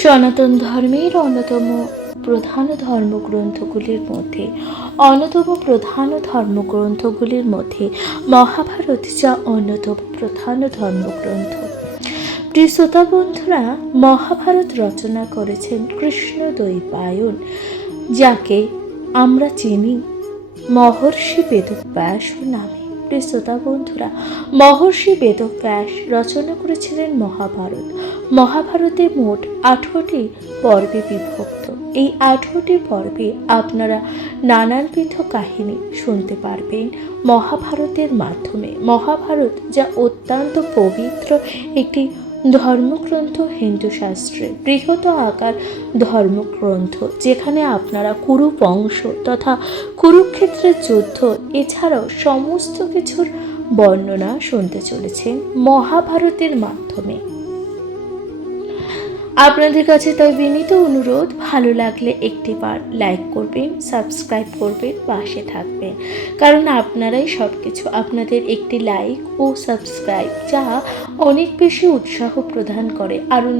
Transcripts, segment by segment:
সনাতন ধর্মের অন্যতম প্রধান ধর্মগ্রন্থগুলির মধ্যে মহাভারত যা অন্যতম প্রধান ধর্মগ্রন্থ। প্রিয় শ্রোতা বন্ধুরা, মহাভারত রচনা করেছেন কৃষ্ণদ্বৈপায়ন, যাকে আমরা চিনি মহর্ষি বেদব্যাস নামে। প্রিয় শ্রোতা বন্ধুরা, মহর্ষি বেদব্যাস রচনা করেছিলেন মহাভারত। মহাভারতে মোট 18টি পর্বে বিভক্ত। এই 18টি পর্বে আপনারা নানানবিধ কাহিনী শুনতে পারবেন মহাভারতের মাধ্যমে। মহাভারত যা অত্যন্ত পবিত্র একটি ধর্মগ্রন্থ, হিন্দু শাস্ত্রের বৃহৎ আকার ধর্মগ্রন্থ, যেখানে আপনারা কুরু বংশ তথা কুরুক্ষেত্রের যুদ্ধ এছাড়াও সমস্ত কিছুর বর্ণনা শুনতে চলেছেন মহাভারতের মাধ্যমে। আপনাদের কাছে তাই বিনীত অনুরোধ, ভালো লাগলে একটিবার লাইক করবেন, সাবস্ক্রাইব করবেন, পাশে থাকবেন, কারণ আপনারাই সব কিছু। আপনাদের একটি লাইক ও সাবস্ক্রাইব যা অনেক বেশি উৎসাহ প্রদান করে আরও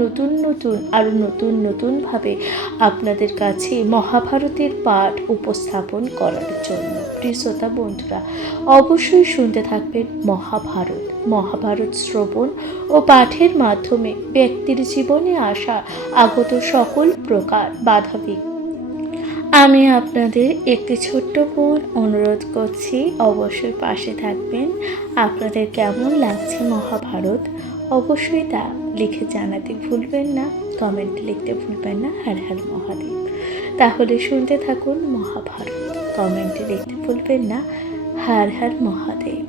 নতুনভাবে আপনাদের কাছে মহাভারতের পাঠ উপস্থাপন করার জন্য। প্রিয় শ্রোতা বন্ধুরা, অবশ্যই শুনতে থাকবেন মহাভারত শ্রবণ ও পাঠের মাধ্যমে ব্যক্তির জীবনে আসা আগত সকল প্রকার বাধাবিঘ্ন। আমি আপনাদের একটি ছোট্ট বোন অনুরোধ করছি, অবশ্যই পাশে থাকবেন। আপনাদের কেমন লাগছে মহাভারত অবশ্যই তা লিখে জানাতে ভুলবেন না, কমেন্টে লিখতে ভুলবেন না। হর হর মহাদেব। তাহলে শুনতে থাকুন মহাভারত, কমেন্টে লিখতে ভুলবেন না। হর হর মহাদেব।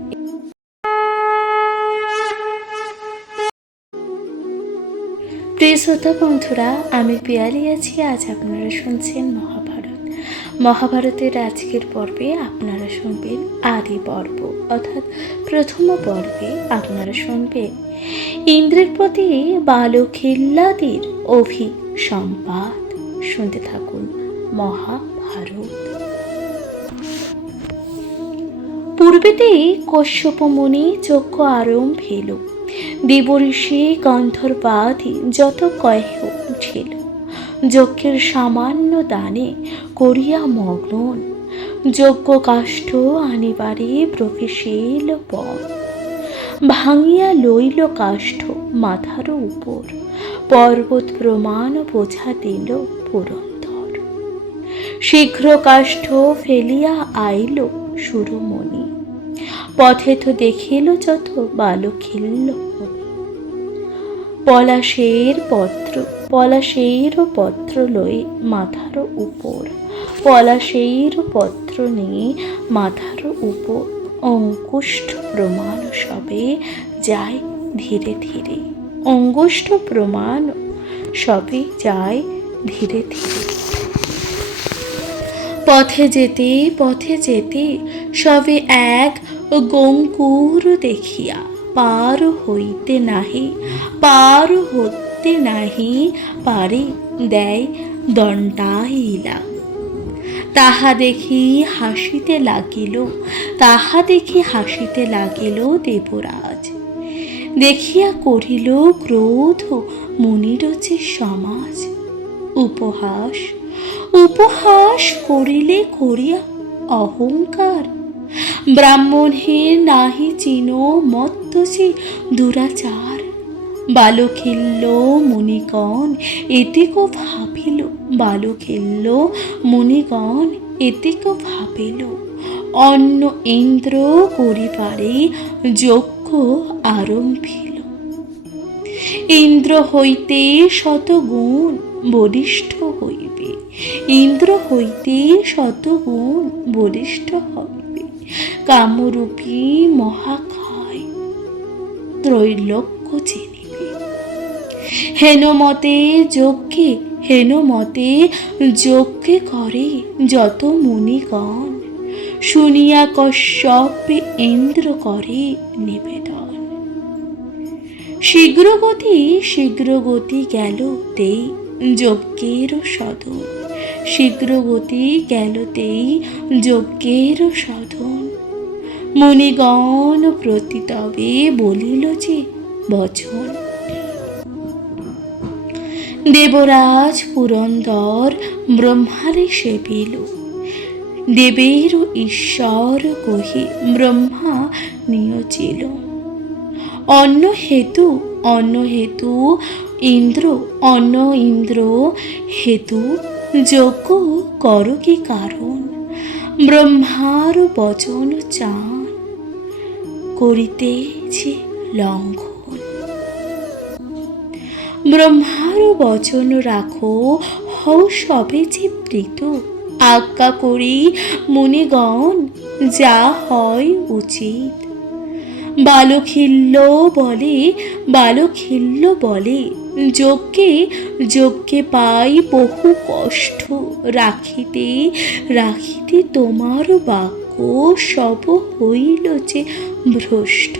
প্রিয় শ্রোতা বন্ধুরা, আমি পিয়ালি আছি। আজ আপনারা শুনছেন মহাভারতের আজকের পর্বে আপনারা শুনবেন আদি পর্ব, অর্থাৎ প্রথম পর্বে আপনারা শুনবেন ইন্দ্রের প্রতি বালখিল্লাদির অভিসম্পাদ। শুনতে থাকুন মহাভারত। পূর্বেতেই কশ্যপ মুনি যজ্ঞ আরম্ভিল, দেবঋষি গন্ধর্বাদি যত কহ ছিল, যজ্ঞের সামান্য দানে করিয়া মগ্ন, যজ্ঞ কাষ্ঠ আনিবারে প্রবেশিল বন, ভাঙিয়া লইল কাষ্ঠ মাথার উপর, পর্বত প্রমাণ বোঝা দিল পুরন্দর, শীঘ্র কাষ্ঠ ফেলিয়া আইল সুরমণি, পথে তো দেখিল যত বালখিল্য মুনি, পলাশের পত্র লই মাথার উপর, পলাশের পত্র নিয়ে মাথার উপর, অঙ্গুষ্ঠ প্রমাণ সবে যায় ধীরে ধীরে, অঙ্গুষ্ঠ প্রমাণ সবে যায় ধীরে ধীরে, পথে যেতে সবে এক গঙ্কুর দেখিয়া, পার হইতে নাহি পারে দেয় দণ্ডাইলা, তাহা দেখি হাসিতে লাগিল দেবরাজ, দেখিয়া করিল ক্রোধ মুনির যে সমাজ, উপহাস করিলে করিয়া অহংকার, ব্রাহ্মণের নাহি চিনো মত্ত সে দুরাচার, বালখিল্য মুনিগণ এতিক ভাবিল, অন্য ইন্দ্র করিবারে যজ্ঞ আরম্ভিল, ইন্দ্র হইতে শতগুণ বলিষ্ঠ হইবে, কামরূপী মহাকায় ত্রৈলোক্য চিনিবে, হেনমতে যজ্ঞে করে যত মুনিগণ, শুনিয়া কশ্যপ ইন্দ্র করে নিবেদন, শীঘ্র গতি গেল তেই যজ্ঞের সদন, মুনিগণ প্রতি তবে বলিল যে বচন, দেবরাজ পুরন্দর ব্রহ্মারে সেবিল, দেবের ঈশ্বর কহি ব্রহ্মা নিয়োজিল। অন্য হেতু ইন্দ্র, অন্য ইন্দ্র হেতু যজ্ঞ কর কি কারণ, ব্রহ্মার বচন চান করিতেছে লঙ্ঘন। ব্রহ্মার বচন রাখো, হও সবে যে প্রীত, আজ্ঞা করি মুনিগণ যা হয় উচিত। বালখিল্য বলে যজ্ঞে পাই বহু কষ্ট, রাখিতে তোমার বাক্য সব হইল যে ভ্রষ্ট।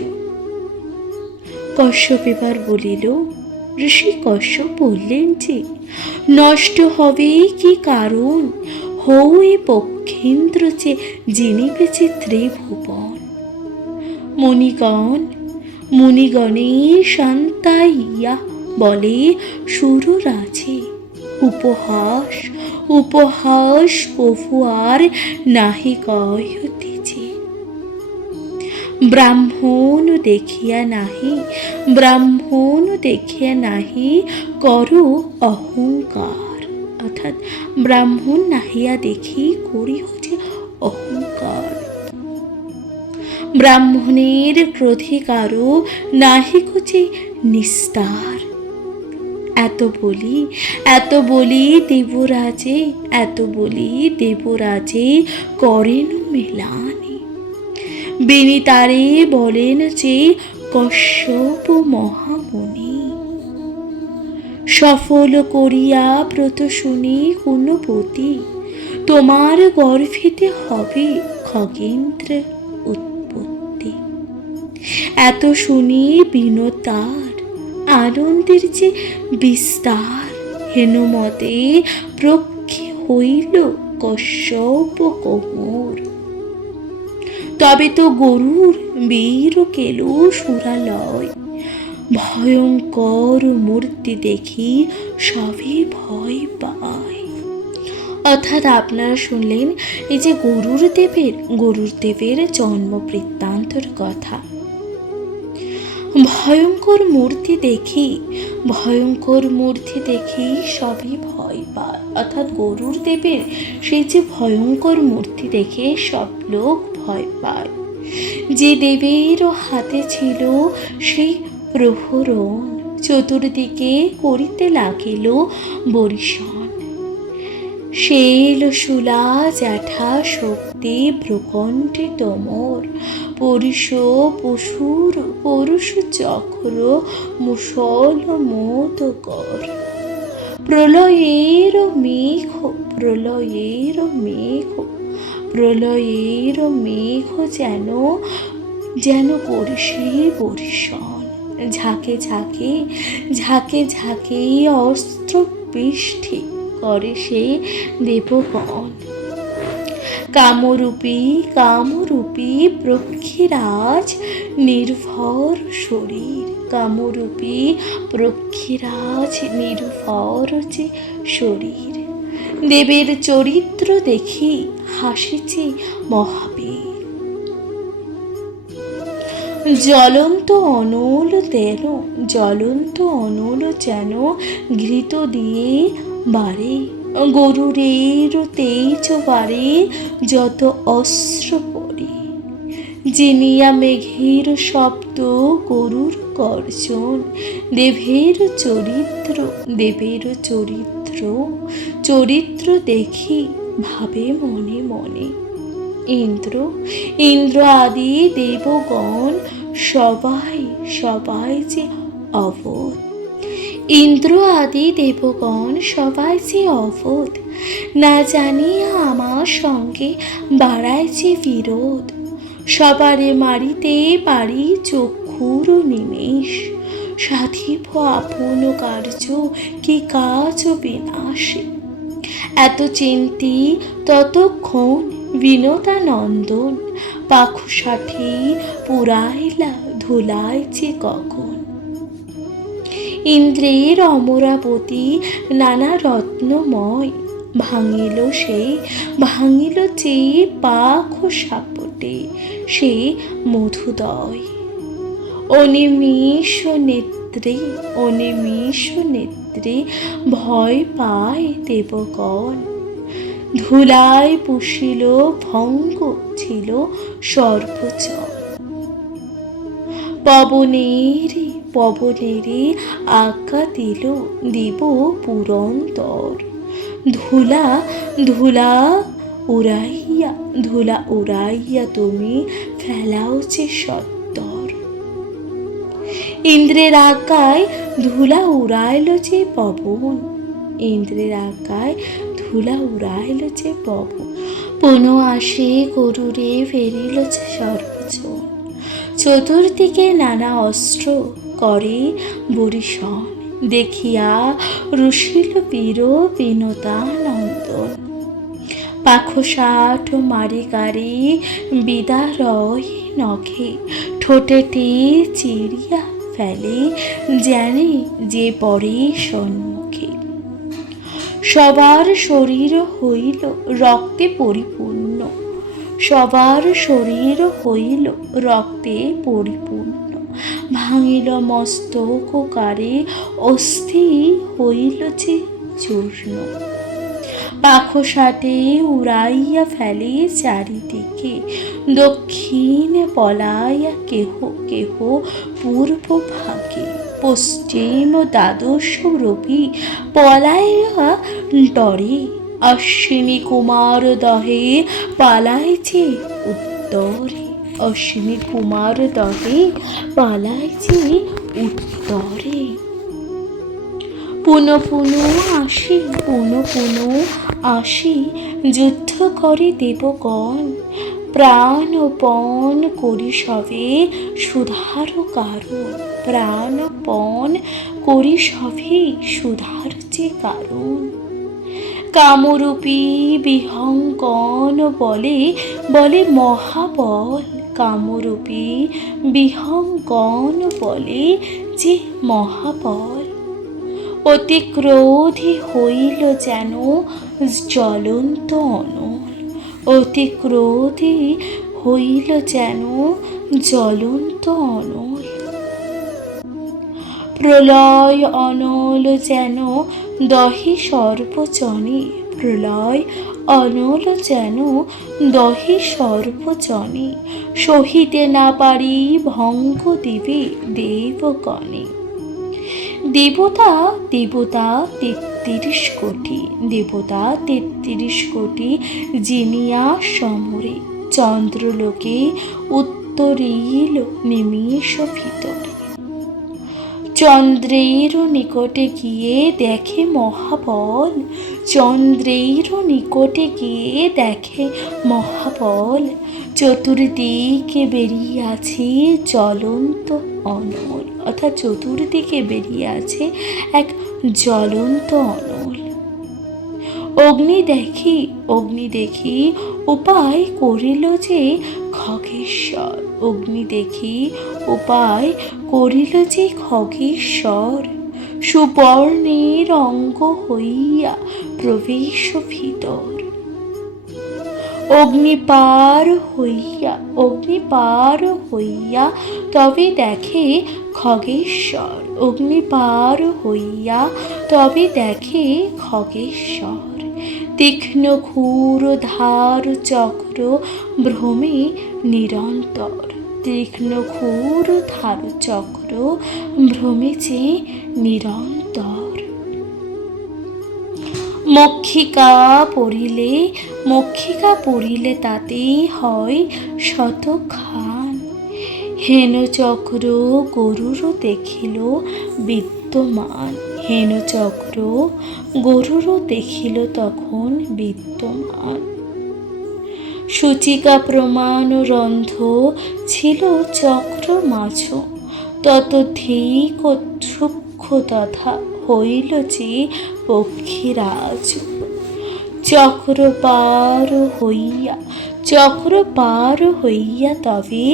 কশ্যপ এবার বলিল, ঋষি কশ্যপ বললেন যে নষ্ট হবে কি কারণ, হৌ এ পক্ষেন্দ্র যে জিনিবেছে ত্রিভুবন। মুনিগণের শান্তাইয়া বলে সুররাজে, উপহাস কভু আর নাহি কহিতেছে। ব্রাহ্মণ দেখিয়া নাহি করো অহংকার, অর্থাৎ ব্রাহ্মণ নাহিয়া দেখি করি হচ্ছে অহংকার। ব্রাহ্মণের ক্রোধে কারো নাহিক যে নিস্তার। এত বলি দেবরাজে করেন মেলানি, বিনিতারে বলেন যে কশ্যপ মহামুনি। সফল করিয়া ব্রত শুনি গুণবতী, তোমার গর্ভেতে হবে খগেন্দ্র উৎপত্তি। এত শুনি বিনতার আনন্দের যে বিস্তার, হেনমতে প্রক্ষে হইল কশ্যপ কোমর। তবে তো গরুর বীর কেলো সুরালয়, ভয়ঙ্কর মূর্তি দেখি সবে ভয় পায়। অর্থাৎ আপনারা শুনলেন এই যে গরুর দেবের জন্ম বৃত্তান্তর কথা। ভয়ঙ্কর মূর্তি দেখি সবই ভয় পায়, অর্থাৎ গরুর দেবের সেই যে ভয়ঙ্কর মূর্তি দেখে সব লোক ভয় পায়। যে দেবের হাতে ছিল সেই প্রহরণ, চতুর্দিকে করিতে লাগিল বরিশন। শৈলশূলা জ্যাঠা শক্তি ভ্রুকণ্ঠে তোমর, পরুষ চক্র মুষল মোদকর। প্রলয়ের মেঘ যেন করিসে বরিশন। ঝাঁকে অস্ত্র বৃষ্টি করে সে দেবগণ। কামরূপী পক্ষীরাজ নির্ভর যে শরীর। দেবের চরিত্র দেখি হাসিছে মহাবীর। জ্বলন্ত অনল যেন ঘৃত দিয়ে বাড়ে, গরুরের তেজ বাড়ে যত অস্ত্র পড়ে। জিনিয়া মেঘের শব্দ গরুর গর্জন, দেবের চরিত্র দেখি ভাবে মনে মনে। ইন্দ্র আদি দেবগণ সবাই যে অবোধ, না জানিয়া আমার সঙ্গে বাড়াইছে বিরোধ। সবারে মারিতে পারি চক্ষুর নিমেষ, সাধিব আপন কার্য কি কাজ বিনাশে। এত চিন্তি ততক্ষণ বিনোদানন্দন, পাখুষাঠি পুরাইলা ধুলাইছে কখন। ইন্দ্রের অমরাবতী নানা রত্নময়, ভাঙিল যে পাখ সাপটে সে মধুদয়। অনিমিষ নেত্রে ভয় পায় দেবগণ, ধুলায় পুষিল ভঙ্গ ছিল সর্বজন। পবনেরে আজ্ঞা দিব পুরন্দর, ধুলা উড়াইয়া তুমি ফেলাও যে সত্তর। ইন্দ্রের আজ্ঞায় ধুলা উড়াইল যে পবন, পুনঃ আসে গরুরে ফেরিল যে সর্বজন। চতুর্দিকে নানা অস্ত্র করে বরিশন, দেখিয়া রুষিল বীর বিনোদানন্দন। পাখসাঠ মারি গারি বিদারয় নখে, ঠোঁটেতে চিরিয়া ফেলে জানে যে পরে সম্মুখে। সবার শরীর হইল রক্তে পরিপূর্ণ, ভাঙিল মস্তক কারে অস্থি হইল যে চূর্ণ। পাখসাটে উড়াইয়া ফেলে চারিদিকে, দক্ষিণে পলাইয়া কেহ পূর্ব ভাগে। পশ্চিম দ্বাদশ রবি পলাইয়া ডরে, অশ্বিনী কুমার দহে পালায় যে উত্তরে। পুনঃ আসি যুদ্ধ করে দেবগণ, প্রাণপণ করি সবে সুধার যে কারণ। কামরূপী বিহঙ্গন বলে যে মহাবল। অতি ক্রোধী হইল যেন জ্বলন্ত অনল। প্রলয় অনল যেন দহে সর্বজনে, সহিতে না পারি ভঙ্গ দিবে দেবগণে। দেবতা ৩৩ কোটি জিনিয়া সমরে, চন্দ্রলোকে উত্তরীল নিমিষ ভিতরে। চন্দ্রের নিকটে গিয়ে দেখে মহাবল, চতুর্দিকে বেরিয়েছে জ্বলন্ত অনল, অর্থাৎ চতুর্দিকে বেরিয়ে আছে এক জ্বলন্ত অনল। অগ্নি দেখি উপায় করিল যে খগেশ্বর, সুবর্ণের অঙ্গ হইয়া প্রবেশ ভিতর। অগ্নিপার হইয়া তবে দেখে খগেশ্বর, তীক্ষ্ণ ক্ষুর ধার চক্র ভ্রমে নিরন্তর। মক্ষিকা পড়িলে তাতে হয় শতখান, হেনচক্র গরুর দেখিল তখন বিদ্যমান। সূচিকা প্রমাণ রন্ধ্র ছিল চক্র মাঝ, ততোধিক সূক্ষ্ম তথা হইল যে পক্ষীরাজ। চক্র পার হইয়া চক্র পার হইয়া তবে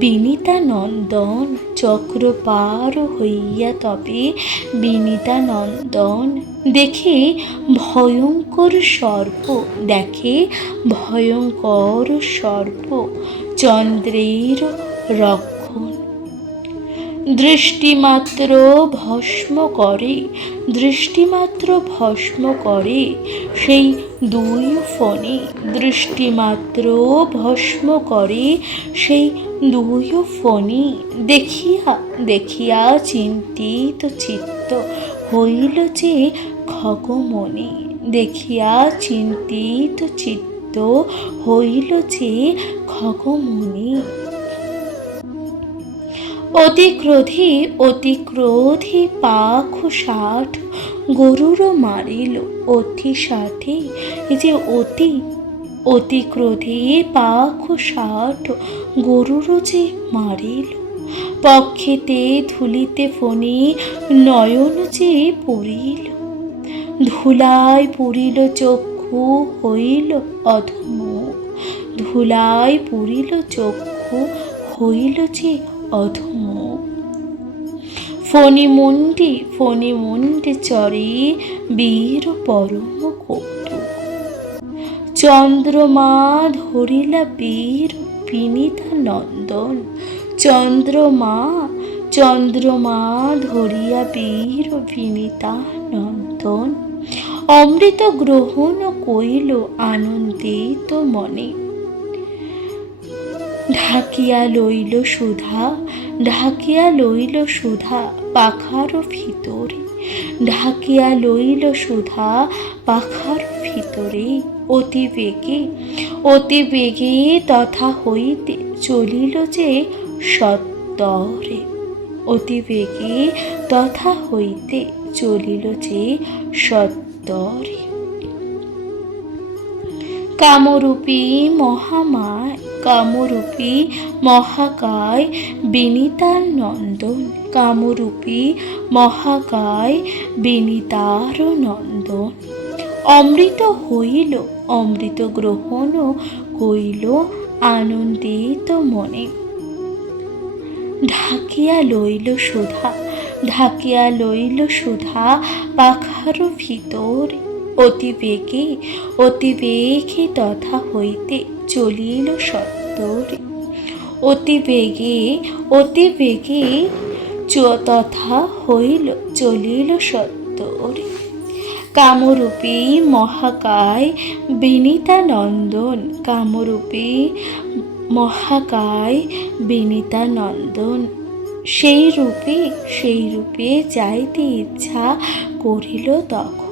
বিনীতা নন্দন, চক্র পার হইয়া তবে বিনীতা নন্দন। দেখে ভয়ঙ্কর সর্প, দেখে ভয়ঙ্কর সর্প, চন্দ্রের রক্ষণ। দৃষ্টিমাত্র ভস্ম করে, দৃষ্টিমাত্র ভস্ম করে সেই দুই ফণি, দৃষ্টিমাত্র ভস্ম করে সেই দুই ফণি। দেখিয়া দেখিয়া চিন্তিত চিত্ত হইল যে খগমণি, দেখিয়া চিন্তিত চিত্ত হইল যে খগমণি। অতি ক্রোধী, অতি ক্রোধী পাখ 60 গরুর মারিল, অতি 60 এই যে অতি, অতি ক্রোধী পাখ 60 গরুর যে মারিল। পক্ষেতে ধুলিতে ফণি নয়ন যে পড়িল, ধুলায় পড়িল চক্ষু হইল অধমুখ, ধুলায় পড়িল চক্ষু হইল যে অধমুখ। ফণিমুণ্ডে ফণিমুণ্ডে চরে বীর পরম কৌতুক, চন্দ্রমা ধরিলা বীর বিনীতা নন্দন, চন্দ্রমা চন্দ্রমা ধরিয়া বীর বিনীতা নন্দন। অমৃত গ্রহণ কইল আনন্দিত মনে, ঢাকিয়া লইল সুধা, ঢাকিয়া লইল সুধা পাখার ভিতরে, ঢাকিয়া লইল সুধা পাখার ভিতরে। অতি বেগে, অতি বেগে তথা হইতে চলিল যে সত্তরে, অতি বেগে তথা হইতে চলিল যে সত্তরে। কামরূপী মহামায়, কামরূপী মহাকায় বিনীতার নন্দন, কামরূপী মহাকায় বিনীতার নন্দন। অমৃত হইল, অমৃত গ্রহণ কইল আনন্দিত মনে, ঢাকিয়া লইল সুধা, ঢাকিয়া লইল সুধা পাখার ভিতরে। অতি বেগে, অতি বেগে তথা হইতে চলিল সত্তরে, অতি বেগে, অতি বেগে তথা হইল চলিল সত্তরে। কামরূপী মহাকায় বিনীতা নন্দন, কামরূপী মহাকায় বিনীতা নন্দন। সেই রূপে, সেই রূপে যাইতে ইচ্ছা করিল তখন।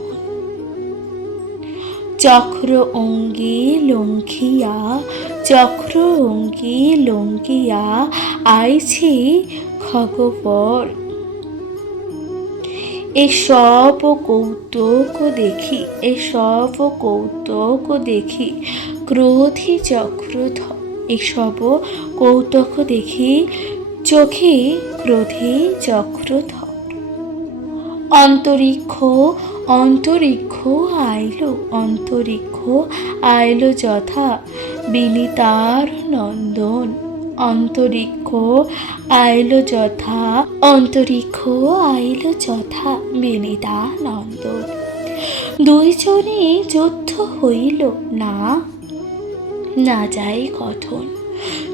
চক্র অঙ্গি লঙ্ঘিয়া, চক্র অঙ্গি লঙ্ঘিয়া আইছে খগবর। এসব কৌতুক দেখি, এসব কৌতুক দেখি ক্রোধী চক্রধর, এসব কৌতুক দেখি চোখে ক্রোধী চক্রধর। অন্তরিক্ষ, অন্তরিক্ষ আইল, অন্তরিক্ষ আইল যথা বিনীতার নন্দন, অন্তরিক্ষ আইল যথা, অন্তরিক্ষ আইল যথা বিনীতা নন্দন। দুইজনে যুদ্ধ হইল না, না যায় কথন।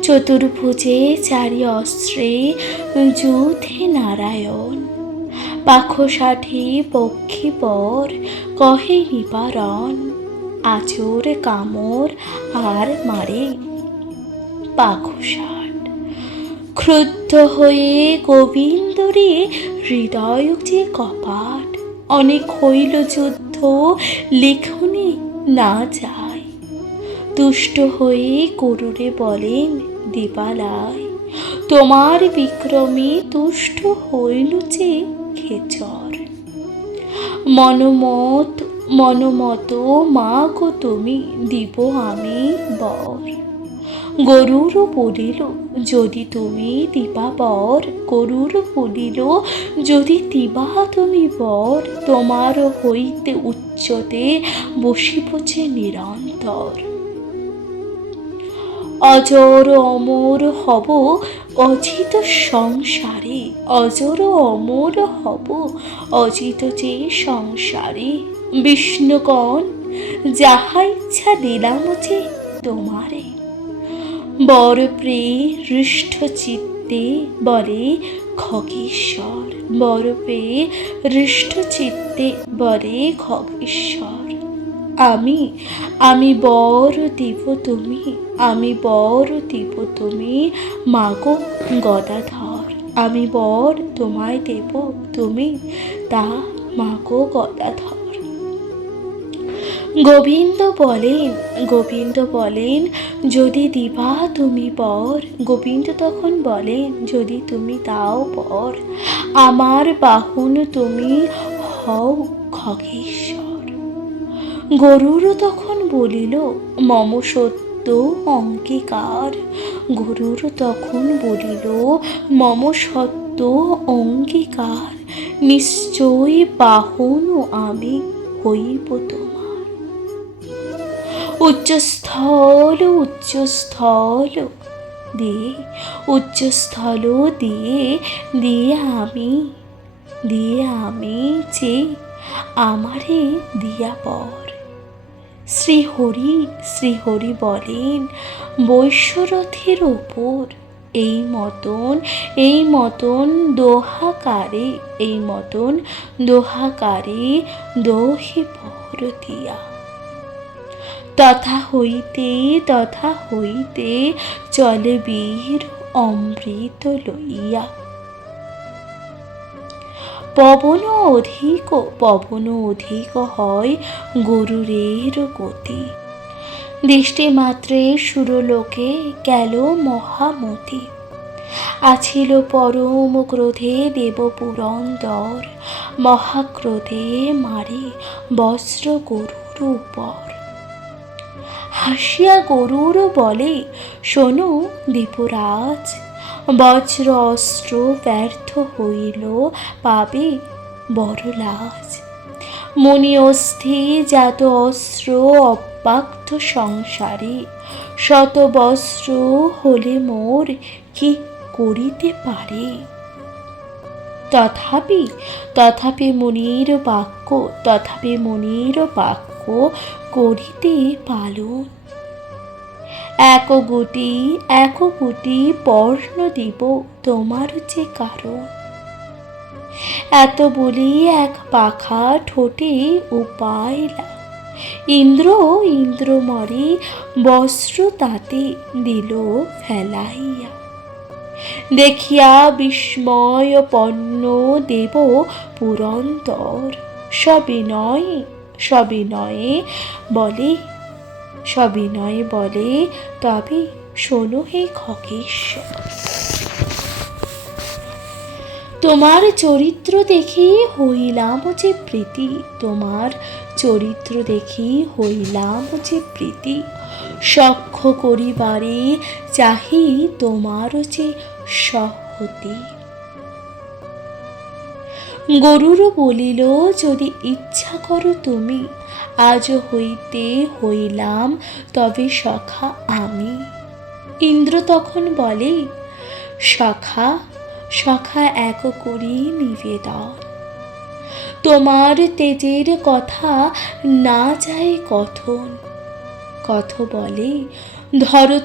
চতুর্ভুজে চারি অস্ত্রে যুদ্ধে নারায়ণ। পাখ 60 পক্ষী পর কহে নিবারণ, আচর কামর আর মারে পাখ 60। ক্রুদ্ধ হয়ে গোবিন্দরে হৃদয় যে কপাট, অনেক হইল যুদ্ধ লিখনে না যায়। তুষ্ট হয়ে করুরে বলেন দিবালায়, তোমার বিক্রমে তুষ্ট হইল যে খেচর। মনোমত মনোমত মা গো তুমি দিব আমি বর। গরুর বলিল যদি তুমি দিবা বর, গরুর বলিল যদি দিবা তুমি বর, তোমার হইতে উচ্চতে বসিব যে নিরন্তর। অজর অমর হব অজিত সংসারে, অজর অমর হব অজিত যে সংসারে। বিষ্ণুগণ যাহা ইচ্ছা দিলাম যে তোমারে, বর প্রিয় হৃষ্ট চিত্তে বলে খগেশ্বর, বর পেয়ে হৃষ্ট চিত্তে বলে খগেশ্বর। আমি আমি বর দিব তুমি, আমি বর দিব তুমি মাগো গদাধর, আমি বর তোমায় দেব তুমি তা মাগো গদাধর। গোবিন্দ বলেন, গোবিন্দ বলেন যদি দিবা তুমি বর, গোবিন্দ তখন বলেন যদি তুমি দাও বর, আমার বাহন তুমি হও খগেশ্বর। গরুর তখন বলিল মম সত্য অঙ্গীকার, গরুর তখন বলিল মম সত্য অঙ্গীকার, নিশ্চয় বাহন আমি হইব তোমার। উচ্চস্থল উচ্চস্থল দিয়ে, উচ্চস্থল দিয়ে দিয়ে আমি যে আমারে দিয়া পর। শ্রীহরি শ্রীহরি বলেন বৈশ্বরথের ওপর, এই মতন দোহাকারে, এই মতন দোহাকারে দোহে পর দিয়া। তথা হইতে চলে বীর অমৃত লইয়া। পবন অধিক হয় গরুরের গতি, দৃষ্টি মাত্রে সুরলোকে গেল মহামতি। আছিল পরম ক্রোধে দেব পুরন্দর, মহাক্রোধে মারে বস্ত্র গরুর উপর। হাসিয়া গরুর বলে শোনো দীপরাজ, বজ্র অস্ত্র ব্যর্থ হইল পাবে বড় লাজ। মণি অস্থি জাত অস্ত্র অব্যক্ত সংসারে, শত বস্ত্র হলে মোর কি করিতে পারে। তথাপি মনির বাক্য করিতে পালন। এক গুটি পর্ণ দিব তোমার যে কারণ। এত বলি এক পাখা ঠোঁটে উপায়লা, ইন্দ্র মরে বস্ত্র তাতে দিল ফেলাইয়া। দেখিয়া বিস্ময়পন্ন দেব পুরন্দর, সবিনয়ে বলে তবে শোনো হে খগেশ্বর। তোমার চরিত্র দেখি হইলাম যে প্রীতি, তোমার চরিত্র দেখি হইলাম যে প্রীতি। সখ্য করিবারে চাহি তোমার যে সহতি। গরুর বলিল যদি ইচ্ছা করো তুমি, আজ হইতে হইলাম তবে সখা আমি। ইন্দ্র তখন বলে সখা এক করি নিবেদন, তোমার তেজের কথা না যায় কথন। কথ বলে ধরো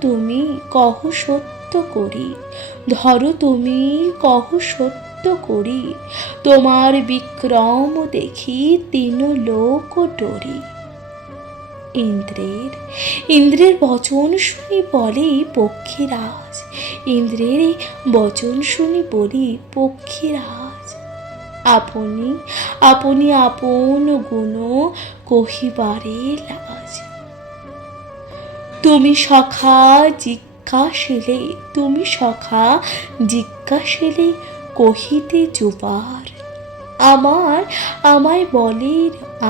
তুমি কহ সত্য করি, ধরো তুমি কহ সত্য করি। তোমার বিক্রম দেখি তিন লোক ডরি। ইন্দ্রের বচন শুনি বলে পক্ষীরাজ, ইন্দ্রের বচন শুনি বলি পক্ষীরাজ। আপনি আপন গুণ কহিবারে লাজ। তুমি সখা জিজ্ঞাসিলে কহিতে যুবার।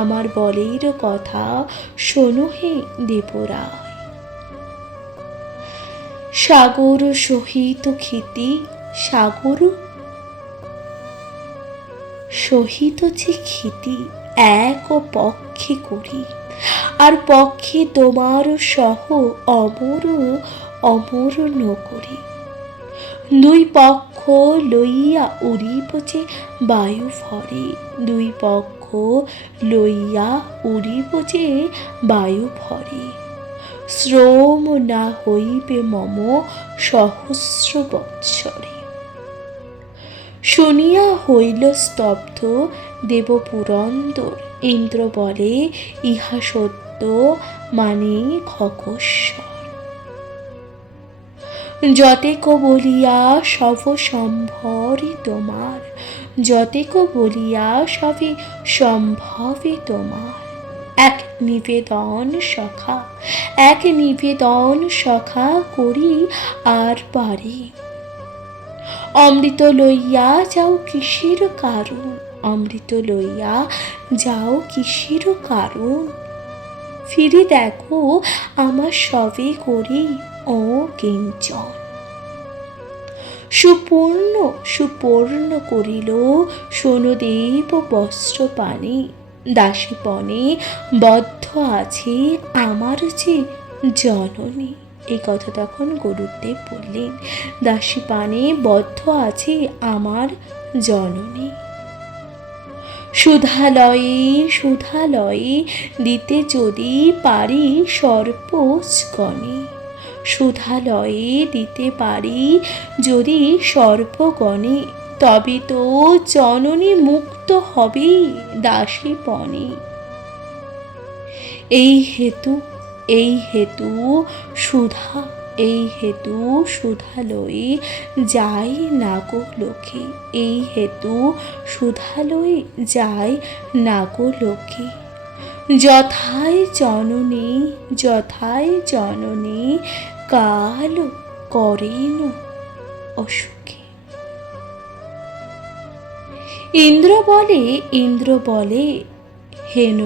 আমার বলের কথা শোনো হে দেবরায়। সাগর সহিত যে ক্ষিতি এক পক্ষে করি, আর পক্ষে তোমার সহ অমর অমর নগরী। দুই পক্ষ লইয়া উড়িব যে বায়ু ভরে, দুই পক্ষ লইয়া উড়িব যে বায়ু ভরে। শ্রম না হইবে মম সহস্র বৎসরে। শুনিয়া হইল স্তব্ধ দেব পুরন্দর, ইন্দ্র বলে ইহা সত্য মানে খগস্বর। যতেক বলিয়া সব সম্ভরে তোমার, যতেক বলিয়া সবে সম্ভবে তোমার। এক নিবেদন সখা, এক নিবেদন সখা করি আর পারি। অমৃত লইয়া যাও কিসের কারণ, অমৃত লইয়া যাও কিসের কারণ। ফিরে দেখো আমার সবে করি ও কিঞ্চন। সুপূর্ণ সুপূর্ণ করিল সোনদেব বস্ত্র পানে, দাসীপনে বদ্ধ আছে আমার যে জননী। এই কথা তখন গরুদেব বললেন, দাসীপানে বদ্ধ আছে আমার জননী। সুধালয়ে সুধালয়ে দিতে যদি পারি সর্পগণে, সুধালয়ে দিতে পারি যদি সর্পগণে, তবে তো জননী মুক্ত হবে দাসীপনে। এই হেতু এই হেতু সুধা, এই হেতু সুধালয়ে যাই নাগো লোকে, এই হেতু সুধালয়ে যাই নাগো লোকে। যথায় জননী, যথায় জননী কাল করেন অসুখে। ইন্দ্র বলে, ইন্দ্র বলে হেন,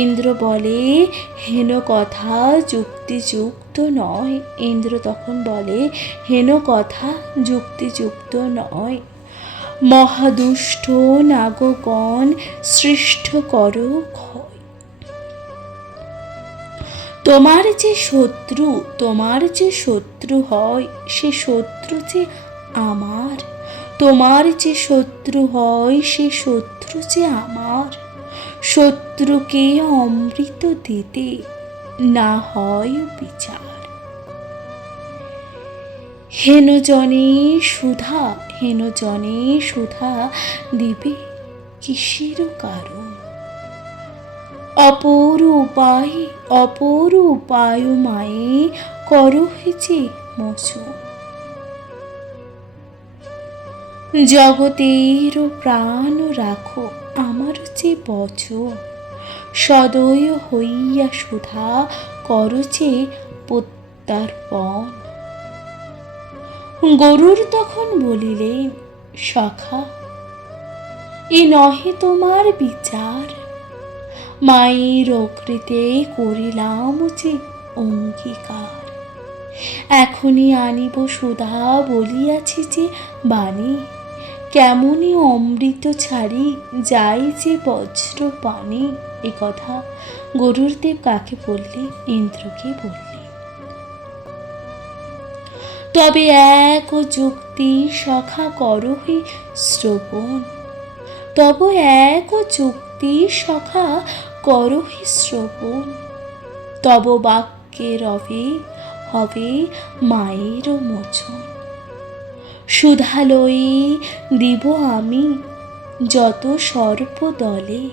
ইন্দ্র বলে হেন কথা যুক্তিযুক্ত নয়। ইন্দ্র তখন বলে হেন কথা যুক্তিযুক্ত নয়। মহাদুষ্ট নাগগণ সৃষ্ট করো ক্ষয়। তোমার যে শত্রু, তোমার যে শত্রু হয় সে শত্রু যে আমার, তোমার যে শত্রু হয় সে শত্রু যে আমার। শত্রুকে অমৃত দিতে না হয় বিচার। হেন জনে সুধা, হেন জনে সুধা দিবে কিসের কারণ। অপর উপায়, অপর উপায় মায়ে করো যে মোচন। জগতের প্রাণ রাখো আমার যে বচন, সদয় হইয়া সুধা করো যে প্রত্যার্পণ। গরুর তখন বলিলেন, সখা এ নহে তোমার বিচার, মায়ের অকৃতে করিলাম যে অঙ্গীকার। এখনই আনিব সুধা বলিয়াছি যে বাণী, কেমনি অমৃত ছাড়ি যাই যে বজ্র পানি। এ কথা গরুরদেব কাকে বললেন? ইন্দ্রকে বললেন। তবে এক যুক্তি সখা করহি শ্রবণ, তব এক যুক্তি সখা করহি শ্রবণ। তব বাক্যের রবে হবে মায়ের মোচন। সুধালয়ে দিব আমি যত সর্প দলে,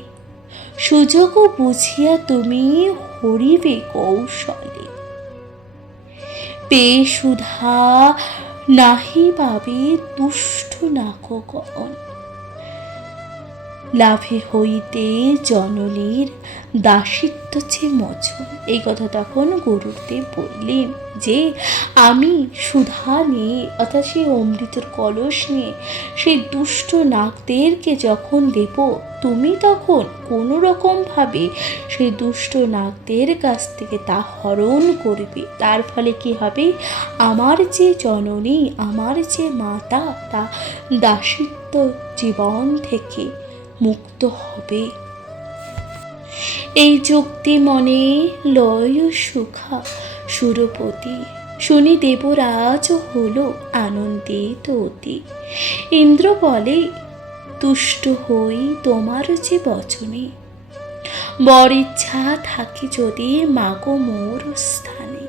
সুযোগ বুঝিয়া তুমি হরিবে কৌশলে। পেয়ে সুধা নাহি পাবে দুষ্ট নাগগণ, লাভে হইতে জননীর দাসিত্ব যে মোচন। এই কথা তখন গরুদেব বললেন যে আমি সুধা নিয়ে, অর্থাৎ সেই অমৃতের কলস নিয়ে সেই দুষ্ট নাগদেরকে যখন দেব, তুমি তখন কোনো রকমভাবে সেই দুষ্ট নাগদের কাছ থেকে তা হরণ করবে। তার ফলে কি হবে? আমার যে জননী, আমার যে মাতা, তা দাসিত্ব জীবন থেকে মুক্ত হবে। এই যুক্তি মনে লয় সুখা সুরপতি, শুনি দেবরাজ হল আনন্দিত অতি। ইন্দ্র বলে, তুষ্ট হই তোমার যে বচনে, বর ইচ্ছা থাকে যদি মাগো মোর স্থানে।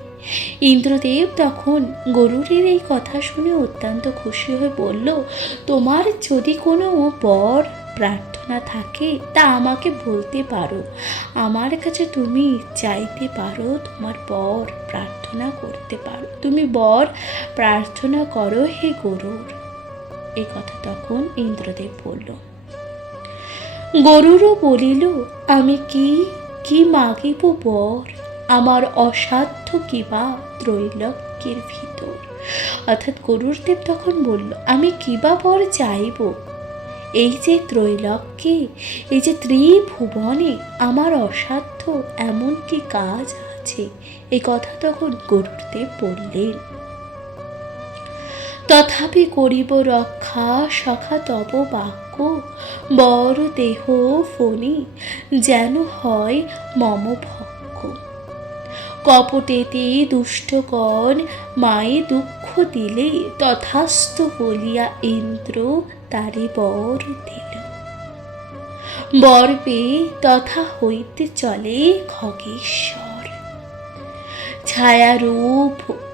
ইন্দ্রদেব তখন গরুরের এই কথা শুনে অত্যন্ত খুশি হয়ে বলল, তোমার যদি কোনো বর প্রার্থনা থাকে তা আমাকে বলতে পারো, আমার কাছে তুমি চাইতে পারো, তোমার বর প্রার্থনা করতে পারো, তুমি বর প্রার্থনা করো হে গরুর। এই কথা তখন ইন্দ্রদেব বলল। গরুরও বলিল, আমি কি মাগিব বর, আমার অসাধ্য কিবা ত্রৈলোক্যের ভিতর। অর্থাৎ গরুর দেব তখন বলল, আমি কিবা বর চাইব, এই যে ত্রৈলোক্যে, এই যে ত্রিভুবনে আমার অসাধ্য এমন কি কাজ আছে। এই কথা তখন গরুর দেব বললেন। তথাপি করিব রক্ষা সখা তব বাক্য, বর দেহ ফণি যেন হয় মম ভক্ষ। কপটেতে দুষ্টগণ মায়ে দুঃখ দিলে, তথাস্তু বলিয়া ইন্দ্র তারে বর দিল। বর পেয়ে তথা হইতে চলে খগেশ্বর,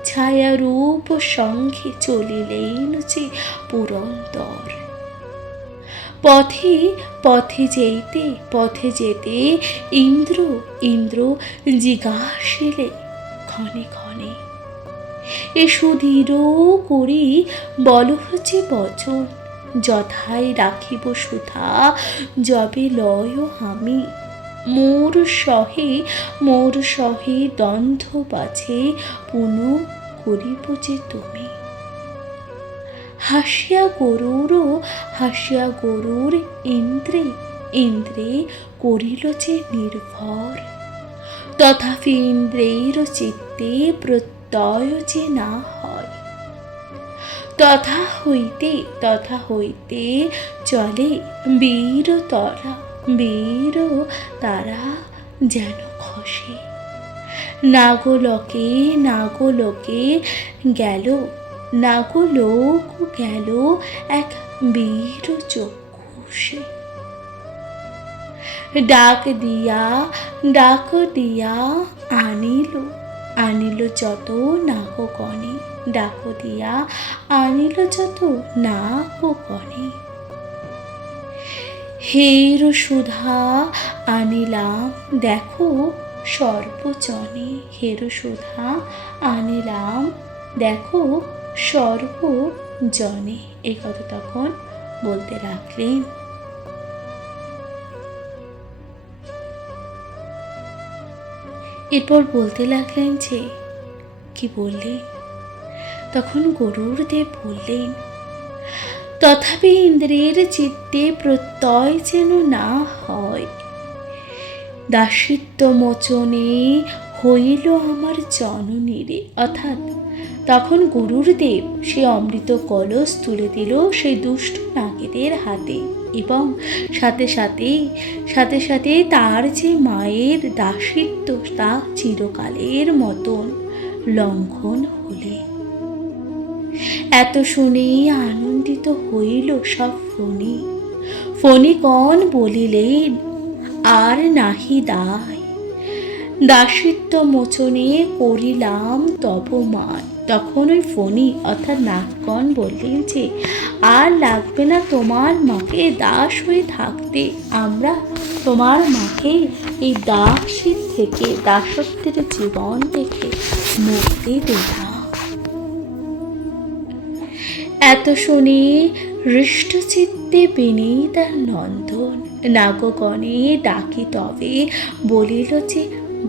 ছায়ারূপ সঙ্গে চলিলেন যে পুরন্দর। পথে যেতে ইন্দ্র জিজ্ঞাসিলে ক্ষণে ক্ষণে, এ সুধীর করি বল হচ্ছে বচন, যথায় রাখিব সুধা যবে লয় আমি। মোর সহে দ্বন্দ্ব বাছে পুনঃ করিব যে তুমি। হাসিয়া গরুর ইন্দ্রে করিল যে নির্ভর, তথাপি ইন্দ্রের চিত্তে প্রত্যয় যে না হয়। তথা হইতে চলে বীর তারা যেন খসে। নাগলোকে গেল এক বীর চক্ষুষে। ডাক দিয়া আনিল যত নাগগণে, ডাক দিয়া আনিল যত নাগগণে। হের সুধা আনিলাম দেখো সর্বজনে, হের সুধা আনিলাম দেখো সর্বজনে। এই কথা তখন বলতে রাখলেন। এরপর বলতে লাগলেন যে কি বললেন, তখন গরুর দেব বললেন, তথাপি ইন্দ্রের চিত্তে প্রত্যয় যেন না হয়, দাসিত্ব মোচনে হইল আমার জননীরে। অর্থাৎ তখন গরুর দেব সে অমৃত কলস তুলে দিল সেই দুষ্ট নাগেদের হাতে, এবং সাথে সাথে তার যে মায়ের দাসিত্ব তা চিরকালের মতন লঙ্ঘন হলে। এত শুনেই আনন্দিত হইল সব ফণিগণ বলিলেন, আর নাহি দায়, দাসিত্ব মোচনে করিলাম তব মান। তখন ওই ফণি অর্থাৎ নাগগণ বললেন যে আর লাগবে না তোমার মাকে দাস হয়ে থাকতে, আমরা তোমার মাকে এই দাসত্বের জীবন থেকে মুক্তি দিলাম। এত শুনে হৃষ্টচিত্তে বিনীতার নন্দন নাগগণে ডাকি তবে বলিল যে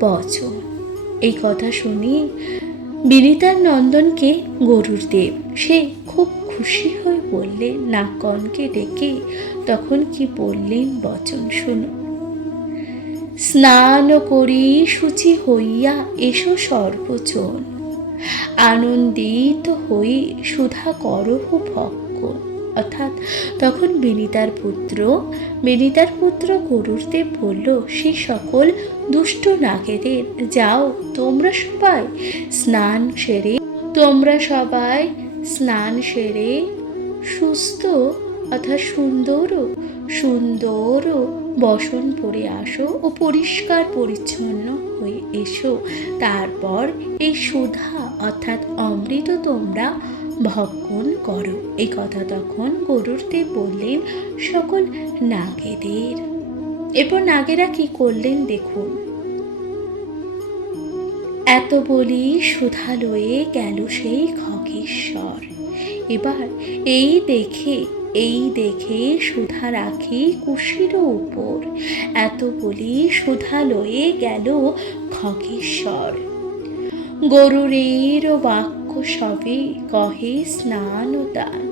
বচন। এই কথা শুনি বিনীতার নন্দনকে গরুর দেব সে খুব খুশি হয়ে বললেন, নাগগণকে ডেকে তখন কি বললেন বচন শুনো। স্নান করি শুচি হইয়া এসো সর্বজন, আনন্দিত হয়ে সুধা করহ ভক্ষণ। অর্থাৎ তখন বিনিতার পুত্র গরুরদেব বলল, সে সকল দুষ্ট নাগেদের, যাও তোমরা সবাই স্নান সেরে সুস্থ অর্থাৎ সুন্দর বসন পরে আসো ও পরিষ্কার পরিচ্ছন্ন হয়ে এসো। তারপর এই সুধা অর্থাৎ অমৃত তোমরা ভক্ষণ করো। এই কথা তখন গরুরদেব বললেন সকল নাগেদের। এরপর নাগেরা কি করলেন দেখুন। এত বলি সুধা লয়ে গেল সেই খগেশ্বর। এবার এই দেখে সুধা রাখি কুশির উপর। এত বলি সুধা লয়ে গেল খগেশ্বর। গরুরের বাক্য সবে কহে স্নান দান।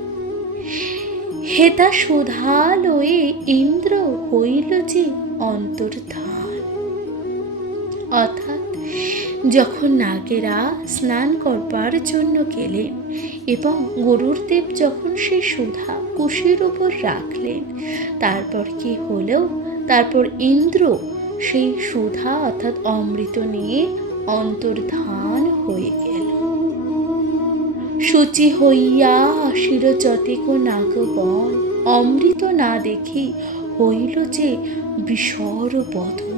হেতা সুধা লয়ে ইন্দ্র হইল যে অন্তর্ধান। অর্থাৎ যখন নাগেরা স্নান করবার জন্য গেলেন এবং গরুরদেব যখন সেই সুধা কুশির উপর রাখলেন, তারপর কি হলো, তারপর ইন্দ্র সেই সুধা অর্থাৎ অমৃত নিয়ে অন্তর্ধান হয়ে গেল। শুচি হইয়া আসিল যতেক নাগগণ। অমৃত না দেখি হইল যে বিষর বদন।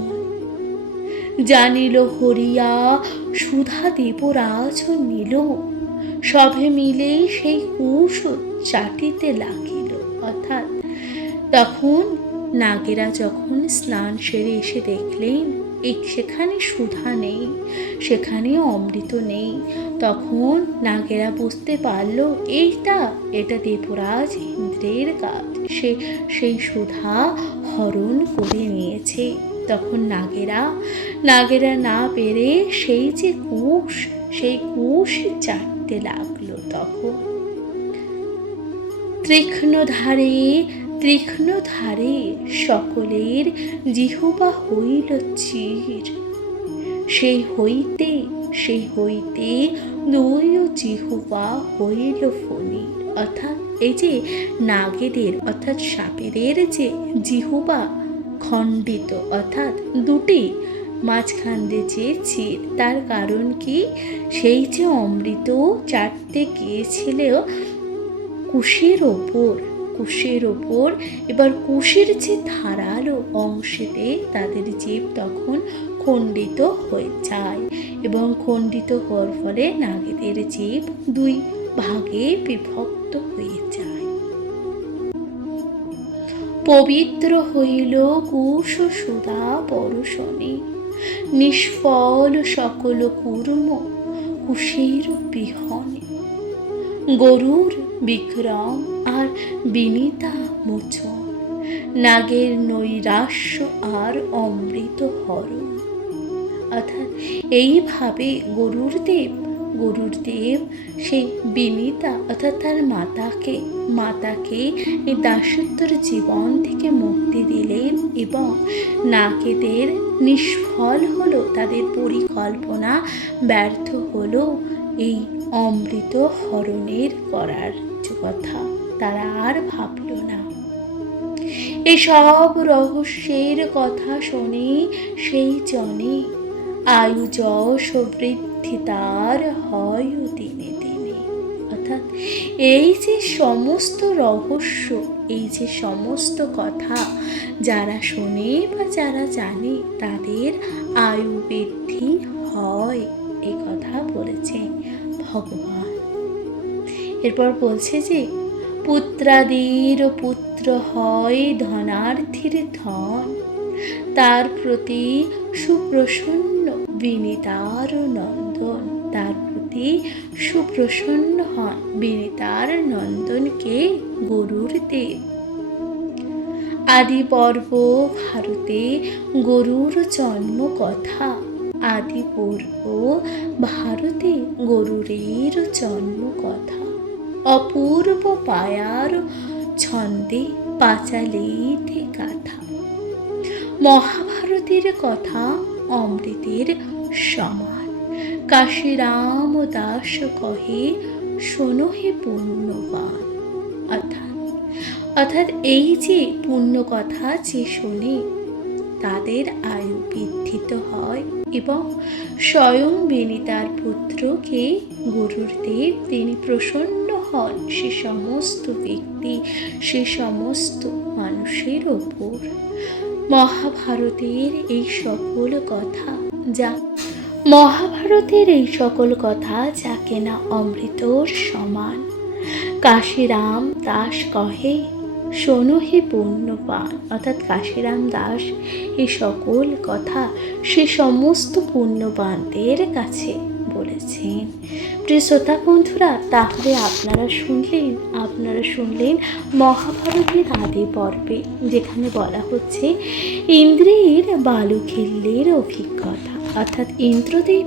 জানিল হরিয়া সুধা দেবরাজ নিল। সবে মিলে সেই কুশ চাটিতে লাগিল। অর্থাৎ তখন নাগেরা যখন স্নান সেরে এসে দেখলেন সেখানে সুধা নেই, সেখানে অমৃত নেই, তখন নাগেরা বুঝতে পারল এটা দেবরাজ ইন্দ্রের কাজ, সেই সুধা হরণ করে নিয়েছে। তখন নাগেরা না পেরে সেই কুশ চাটতে লাগলো। তখন তীক্ষ্ণ ধারে সকলের জিহ্বা হইল চির। সেই হইতে দুই জিহ্বা হইল ফণির। অর্থাৎ এই যে নাগেদের অর্থাৎ সাপেদের যে জিহ্বা খণ্ডিত, অর্থাৎ দুটি মাঝখান দিয়ে যে চির, তার কারণ কি, সেই যে অমৃত চাটতে গিয়েছিল কুশের ওপর, এবার কুশের যে ধারালো অংশেতে তাদের জীব তখন খণ্ডিত হয়ে যায় এবং খণ্ডিত হওয়ার ফলে নাগেদের জীব দুই ভাগে বিভক্ত হয়ে যায়। পবিত্র হইল কুশ সুধা পরশনে। নিষ্ফল সকল কর্ম কুশের বিহনে। গরুর বিক্রম আর বিনিতা মোচন। নাগের নৈরাশ্য আর অমৃত হরণ। অর্থাৎ এইভাবে গরুরদেব সেই বিনিতা অর্থাৎ তার মাতাকে এই দাসত্বর জীবন থেকে মুক্তি দিলেন এবং নাগেদের নিষ্ফল হলো, তাদের পরিকল্পনা ব্যর্থ হলো এই অমৃত হরণের করার কথা, তারা আর ভাবল না। এই সব রহস্যের কথা শুনে সেই জনে আয়ু যশ বৃদ্ধি তার হয় দিনে দিনে। অর্থাৎ এই যে সমস্ত রহস্য, এই যে সমস্ত কথা যারা শোনে বা যারা জানে তাদের আয়ু বৃদ্ধি হয়, এই কথা বলেছে ভগবান। এরপর বলছে যে পুত্রাদির পুত্র হয় ধনার্থীর ধন। তার প্রতি সুপ্রসন্ন বিনিতার নন্দন। তার প্রতি সুপ্রসন্ন হন বিনিতার নন্দনকে গরুরদেব। আদি পর্ব ভারতে গরুর জন্ম কথা। আদি পর্ব ভারতে গরুরের জন্ম কথা। অপূর্ব পায়ার ছন্দে পাঁচালিতে গাথা। মহাভারতের কথা অমৃতের সমান। কাশীরাম দাস কহে শোনো হে পুণ্যবান। অর্থাৎ অর্থাৎ এই যে পুণ্য কথা যে শোনে তাদের আয়ু বৃদ্ধিত হয় এবং স্বয়ং বিনীতার পুত্রকে গুরুর দেব তিনি প্রসন্ন হন সে সমস্ত ব্যক্তি সে সমস্ত মানুষের ওপর। মহাভারতের এই সকল কথা যা মহাভারতের এই সকল কথা যা কেনা অমৃতর সমান। কাশিরাম দাস কহে শোনো হে পুণ্যবান, অর্থাৎ কাশিরাম দাস এই সকল কথা সে সমস্ত পুণ্যবানদের কাছে বলেছেন। প্রিয় শ্রোতা বন্ধুরা, তাহলে আপনারা শুনলেন মহাভারতের আদি পর্বে, যেখানে বলা হচ্ছে ইন্দ্রের বালুখিল্যের অভিজ্ঞতা, অর্থাৎ ইন্দ্রদেব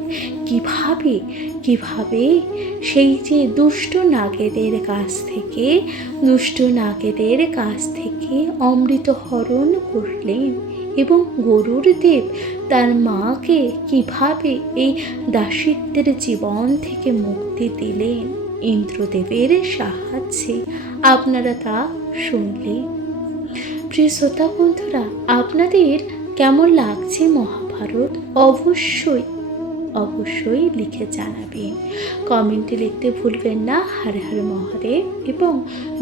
কিভাবে সেই যে দুষ্ট নাগেদের কাছ থেকে অমৃত হরণ করলেন এবং গরুর দেব তার মাকে কিভাবে এই দাসিত্বের জীবন থেকে মুক্তি দিলেন ইন্দ্রদেবের সাহায্যে, আপনারা তা শুনলেন। প্রিয় শ্রোতা বন্ধুরা, আপনাদের কেমন লাগছে মহাভারত অবশ্যই লিখে জানাবেন। কমেন্টে লিখতে ভুলবেন না। হর হর মহাদেব এবং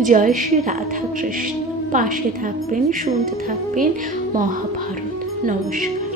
জয় শ্রী রাধা কৃষ্ণ। পাশে থাকবেন, শুনতে থাকবেন মহাভারত। নমস্কার।